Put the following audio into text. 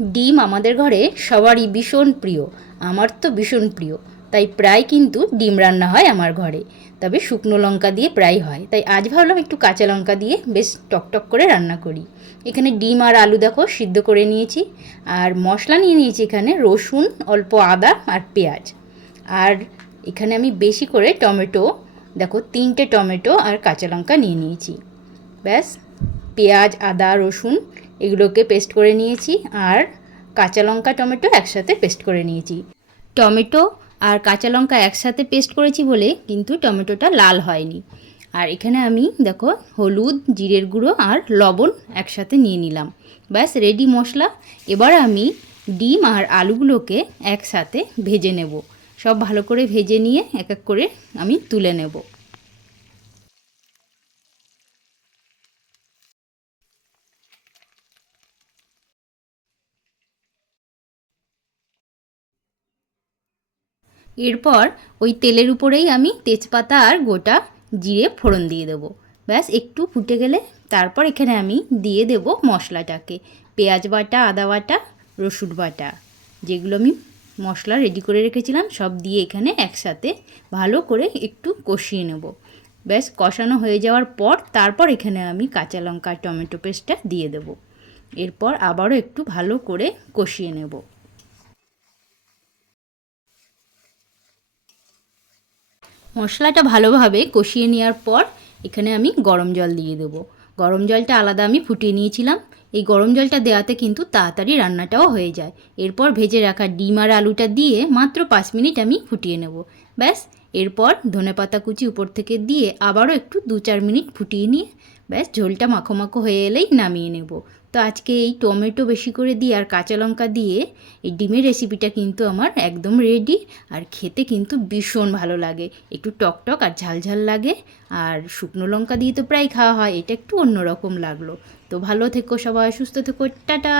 ডিম আমাদের ঘরে সবারই ভীষণ প্রিয়। আমার তো ভীষণ প্রিয়, তাই প্রায় কিন্তু ডিম রান্না হয় আমার ঘরে। তবে শুকনো লঙ্কা দিয়ে প্রায় হয়, তাই আজ ভাবলাম একটু কাঁচা লঙ্কা দিয়ে বেশ টকটক করে রান্না করি। এখানে ডিম আর আলু দেখো সিদ্ধ করে নিয়েছি। আর মশলা নিয়ে নিয়েছি এখানে রসুন, অল্প আদা আর পেঁয়াজ। আর এখানে আমি বেশি করে টমেটো, দেখো 3টে টমেটো আর কাঁচা লঙ্কা নিয়ে নিয়েছি। ব্যাস, পেঁয়াজ, আদা, রসুন এগুলোকে পেস্ট করে নিয়েছি। আর কাঁচা লঙ্কা, টমেটো একসাথে পেস্ট করে নিয়েছি। টমেটো আর কাঁচা লঙ্কা একসাথে পেস্ট করেছি বলে কিন্তু টমেটোটা লাল হয়নি। আর এখানে আমি দেখো হলুদ, জিরের গুঁড়ো আর লবণ একসাথে নিয়ে নিলাম। ব্যাস রেডি মশলা। এবার আমি ডিম আর আলুগুলোকে একসাথে ভেজে নেব। সব ভালো করে ভেজে নিয়ে এক এক করে আমি তুলে নেব। এরপর ওই তেলের উপরেই আমি তেজপাতা আর গোটা জিরে ফোড়ন দিয়ে দেবো। ব্যাস একটু ফুটে গেলে তারপর এখানে আমি দিয়ে দেব মশলাটাকে, পেঁয়াজ বাটা, আদা বাটা, রসুন বাটা, যেগুলো আমি মশলা রেডি করে রেখেছিলাম সব দিয়ে এখানে একসাথে ভালো করে একটু কষিয়ে নেব। ব্যাস কষানো হয়ে যাওয়ার পর তারপর এখানে আমি কাঁচা লঙ্কা, টমেটো পেস্টটা দিয়ে দেব। এরপর আবারও একটু ভালো করে কষিয়ে নেব। মশলাটা ভালোভাবে কষিয়ে নেওয়ার পর এখানে আমি গরম জল দিয়ে দেবো। গরম জলটা আলাদা আমি ফুটিয়ে নিয়েছিলাম। এই গরম জলটা দেওয়াতে কিন্তু তাড়াতাড়ি রান্নাটাও হয়ে যায়। এরপর ভেজে রাখা ডিম আর আলুটা দিয়ে মাত্র 5 মিনিট আমি ফুটিয়ে নেব। ব্যাস, এরপর ধনেপাতা কুচি উপর থেকে দিয়ে আবারও একটু 2-4 মিনিট ফুটিয়ে নিয়ে ব্যাস ঝোলটা মাখো মাখো হয়ে এলেই নামিয়ে নেব। তো আজকে এই টমেটো বেশি করে দিয়ে আর কাঁচা লঙ্কা দিয়ে এই ডিমের রেসিপিটা কিন্তু আমার একদম রেডি। আর খেতে কিন্তু ভীষণ ভালো লাগে, একটু টকটক আর ঝালঝাল লাগে। আর শুকনো লঙ্কা দিয়ে তো প্রায় খাওয়া হয়, এটা একটু অন্যরকম লাগলো। তো ভালো থেকো সবাই, সুস্থ থেকো, টাটা।